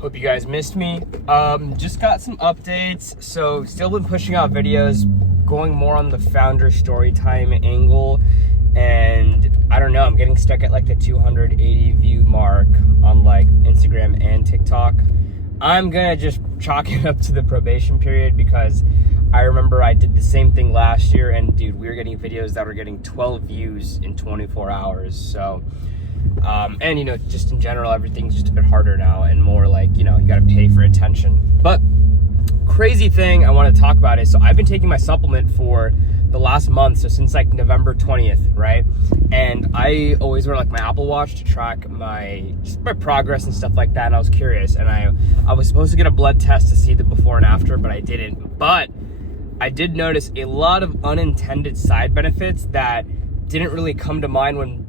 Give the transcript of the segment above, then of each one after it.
Hope you guys missed me. Just got some updates. So still been pushing out videos, going more on the founder story time angle. And I don't know, I'm getting stuck at like the 280 view mark on like Instagram and TikTok. I'm gonna just chalk it up to the probation period because I remember I did the same thing last year, and dude, we were getting videos that were getting 12 views in 24 hours. So and you know, just in general, everything's just a bit harder now and more like, you know, you gotta pay for attention. But crazy thing I want to talk about is, so I've been taking my supplement for the last month, so since like November 20th, right? And I always wear like my Apple Watch to track my progress and stuff like that, and I was curious, and I was supposed to get a blood test to see the before and after, but I didn't. But I did notice a lot of unintended side benefits that didn't really come to mind when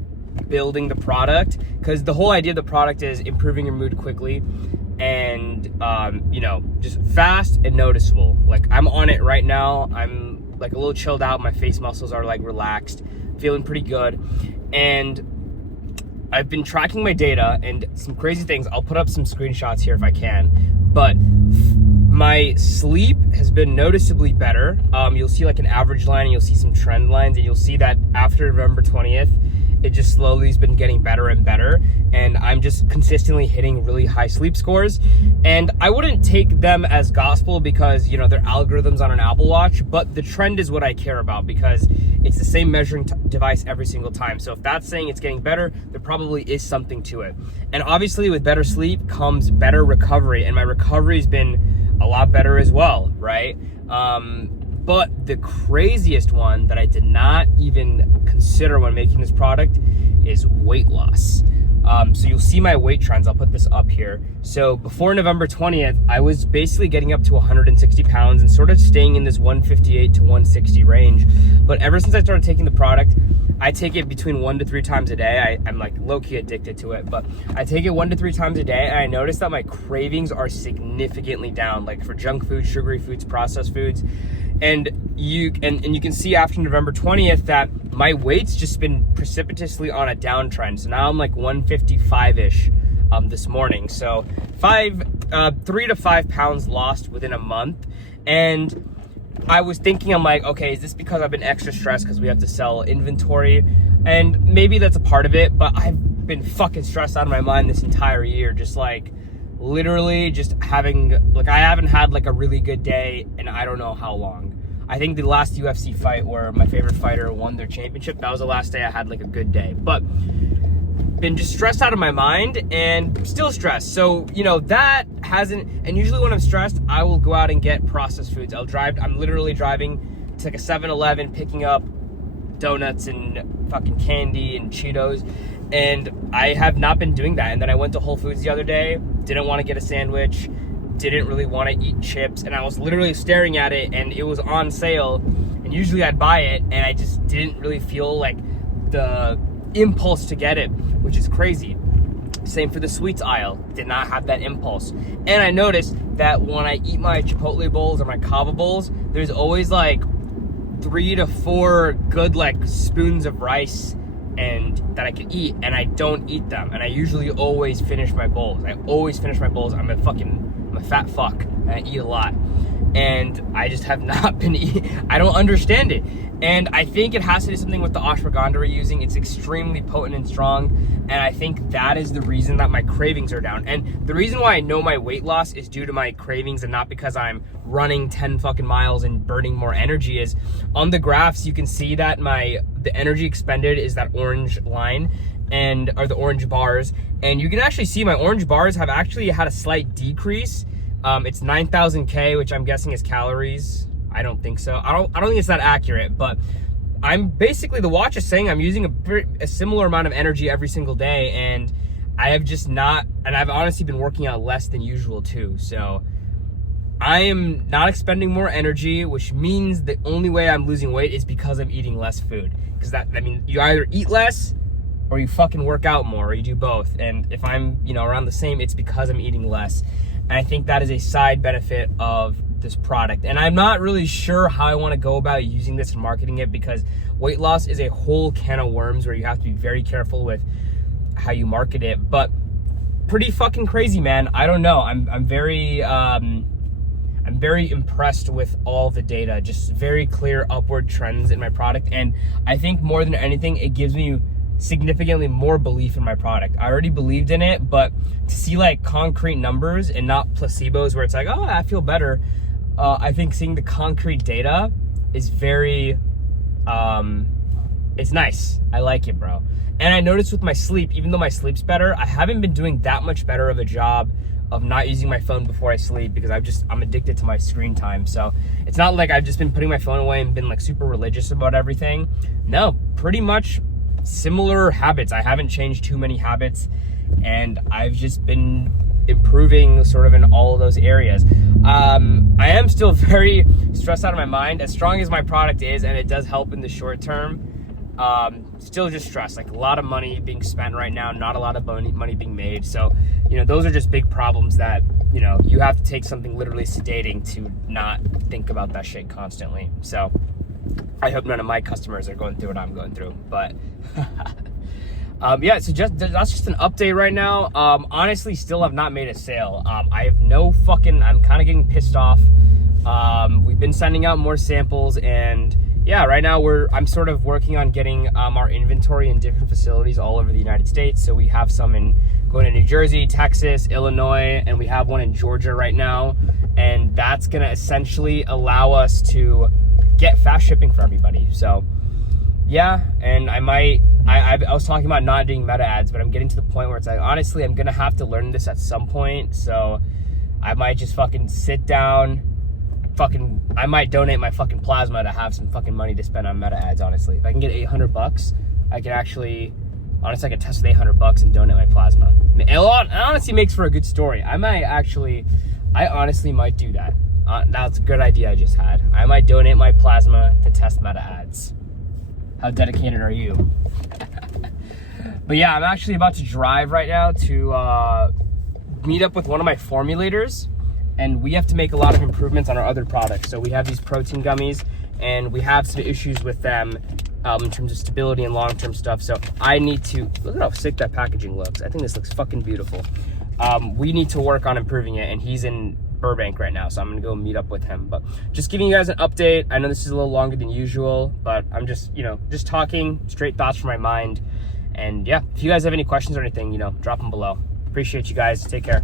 building the product, because the whole idea of the product is improving your mood quickly and you know, just fast and noticeable. Like, I'm on it right now. I'm like a little chilled out. My face muscles are like relaxed, feeling pretty good. And I've been tracking my data and some crazy things. I'll put up some screenshots here if I can, but my sleep has been noticeably better. You'll see like an average line, and you'll see some trend lines, and you'll see that after November 20th, it just slowly has been getting better and better, and I'm just consistently hitting really high sleep scores. And I wouldn't take them as gospel because, you know, they're algorithms on an Apple Watch, but the trend is what I care about because it's the same measuring device every single time. So if that's saying it's getting better, there probably is something to it. And obviously with better sleep comes better recovery, and my recovery has been a lot better as well, right? But the craziest one that I did not even consider when making this product is weight loss. So you'll see my weight trends. I'll put this up here. So before November 20th, I was basically getting up to 160 pounds and sort of staying in this 158 to 160 range. But ever since I started taking the product, I take it between 1 to 3 times a day. I'm like low-key addicted to it, but I take it 1 to 3 times a day, and I noticed that my cravings are significantly down, like for junk food, sugary foods, processed foods. And you can see after November 20th that my weight's just been precipitously on a downtrend. So now I'm like 155-ish this morning. So 3 to 5 pounds lost within a month. And I was thinking, I'm like, okay, is this because I've been extra stressed because we have to sell inventory? And maybe that's a part of it, but I've been fucking stressed out of my mind this entire year. Just like literally just having, like, I haven't had like a really good day in I don't know how long. I think the last UFC fight where my favorite fighter won their championship, that was the last day I had like a good day. But been just stressed out of my mind and still stressed. So, you know, that hasn't, and usually when I'm stressed, I will go out and get processed foods. I'm literally driving to like a 7-Eleven, picking up donuts and fucking candy and Cheetos. And I have not been doing that. And then I went to Whole Foods the other day, didn't want to get a sandwich, didn't really want to eat chips, and I was literally staring at it and it was on sale, and usually I'd buy it, and I just didn't really feel like the impulse to get it, which is crazy. Same for the sweets aisle, did not have that impulse. And I noticed that when I eat my Chipotle bowls or my Cava bowls, there's always like 3 to 4 good like spoons of rice and that I can eat, and I don't eat them. And I usually always finish my bowls. I'm a fat fuck, and I eat a lot. And I just have not been eating. I don't understand it. And I think it has to do something with the ashwagandha we're using. It's extremely potent and strong. And I think that is the reason that my cravings are down. And the reason why I know my weight loss is due to my cravings and not because I'm running 10 fucking miles and burning more energy is on the graphs, you can see that the energy expended is that orange line or the orange bars. And you can actually see my orange bars have actually had a slight decrease. It's 9,000 K, which I'm guessing is calories. I don't think so. I don't think it's that accurate, but I'm basically, the watch is saying I'm using a similar amount of energy every single day, and I have just not, and I've honestly been working out less than usual too. So I am not expending more energy, which means the only way I'm losing weight is because I'm eating less food. Because I mean, you either eat less or you fucking work out more, or you do both. And if I'm, you know, around the same, it's because I'm eating less. And I think that is a side benefit of this product. And I'm not really sure how I want to go about using this and marketing it, because weight loss is a whole can of worms where you have to be very careful with how you market it. But pretty fucking crazy, man. I don't know. I'm very impressed with all the data, just very clear upward trends in my product. And I think more than anything, it gives me significantly more belief in my product. I already believed in it, but to see like concrete numbers and not placebos where it's like, oh, I feel better. I think seeing the concrete data is very, it's nice. I like it, bro. And I noticed with my sleep, even though my sleep's better, I haven't been doing that much better of a job of not using my phone before I sleep, because I'm addicted to my screen time. So it's not like I've just been putting my phone away and been like super religious about everything. No, pretty much similar habits. I haven't changed too many habits, and I've just been improving sort of in all of those areas. I am still very stressed out of my mind, as strong as my product is, and it does help in the short term. Still just stressed, like a lot of money being spent right now, not a lot of money being made. So, you know, those are just big problems that, you know, you have to take something literally sedating to not think about that shit constantly. So I hope none of my customers are going through what I'm going through, but yeah, so that's just an update right now. Honestly, still have not made a sale. I have no fucking, I'm kind of getting pissed off. We've been sending out more samples, and yeah, right now I'm sort of working on getting our inventory in different facilities all over the United States. So we have some going to New Jersey, Texas, Illinois, and we have one in Georgia right now. And that's gonna essentially allow us to get fast shipping for everybody. So yeah, and I was talking about not doing meta ads, but I'm getting to the point where it's like, honestly, I'm gonna have to learn this at some point. So I might just fucking sit down, I might donate my fucking plasma to have some fucking money to spend on meta ads, honestly. If I can get $800, I can actually, honestly, I can test with $800 and donate my plasma. It honestly makes for a good story. I honestly might do that. That's a good idea I just had. I might donate my plasma to test meta ads. How dedicated are you? But yeah, I'm actually about to drive right now to meet up with one of my formulators, and we have to make a lot of improvements on our other products. So we have these protein gummies, and we have some issues with them in terms of stability and long-term stuff. So I need to, look at how sick that packaging looks. I think this looks fucking beautiful. We need to work on improving it, and he's in Burbank right now, so I'm gonna go meet up with him. But just giving you guys an update. I know this is a little longer than usual, but I'm just, you know, just talking straight thoughts from my mind. And yeah, if you guys have any questions or anything, you know, drop them below. Appreciate you guys. Take care.